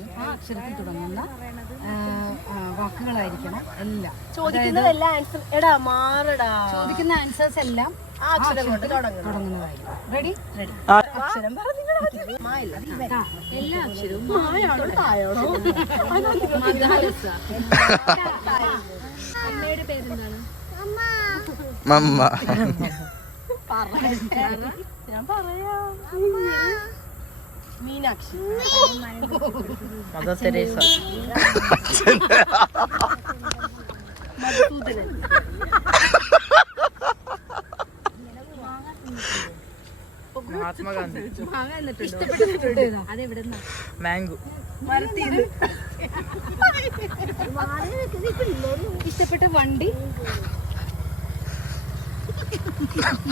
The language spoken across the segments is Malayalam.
പറയും ആ അക്ഷരത്തിൽ തുടങ്ങുന്ന വാക്കുകളായിരിക്കണം എല്ലാം. ചോദിക്കുന്ന ആൻസേഴ്സ് എല്ലാം ആ അക്ഷരം കൊണ്ട് തുടങ്ങുന്നതായിരിക്കും. റെഡി? അക്ഷരം എല്ലാ അക്ഷരവും അമ്മയുടെ പേരെന്താണ്? മമ്മ. ഞാൻ പറയാം. മീനാക്ഷി. Mother Teresa. മധുസൂദനൻ. മഹാത്മാഗാന്ധി. ഇഷ്ടപ്പെട്ട ഫുഡ് ഏതാ? അതെവിടെ നിന്നാ? മാംഗോ. ഇഷ്ടപ്പെട്ട വണ്ടി?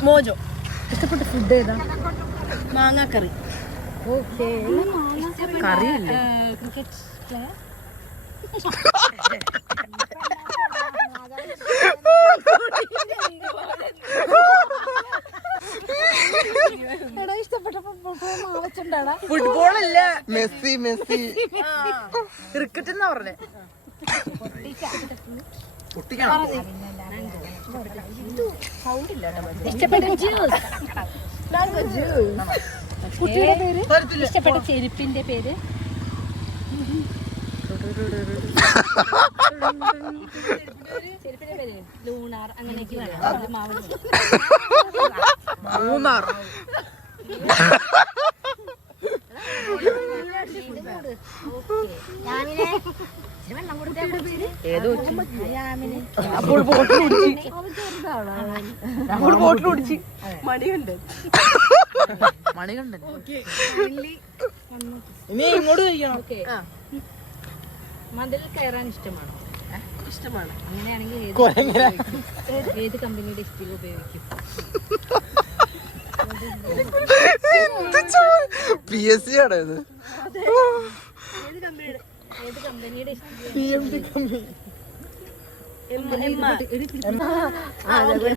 മോജോ. ഇഷ്ടപ്പെട്ട ഫുഡ് ഏതാ? മാങ്ങാക്കറി. ഓക്കെ. കറിയല്ലേ? ക്രിക്കറ്റ് ഫുട്ബോൾ അല്ല, മെസ്സി. മെസ്സി. ക്രിക്കറ്റ് എന്നാ പറഞ്ഞേ. ഇഷ്ടപ്പെട്ട ജ്യൂസ്? കുട്ടിയുടെ പേര്? ഇഷ്ടപ്പെട്ട ചെരുപ്പിന്റെ പേര്? ചെരുപ്പിന്റെ പേര് ലൂണാർ. അങ്ങനെയൊക്കെ മൂന്നാർ. ഏതോ അപ്പോൾ ബോട്ടിൽ ഓടിച്ച് മണികണ്ഠൻ. മണികണ്ഠൻ. ഇനി ഇങ്ങോട്ട് കഴിക്കണം. ഓക്കെ. മതിൽ കയറാൻ ഇഷ്ടമാണോ? ഇഷ്ടമാണ്. അങ്ങനെയാണെങ്കിൽ ഏത് കമ്പനിയുടെ ഇഷ്ടിക ഉപയോഗിക്കും? PSC ആണ് ഇത്. ഏത് കമ്പനിയുടെ ഇഷ്ടിക? എം.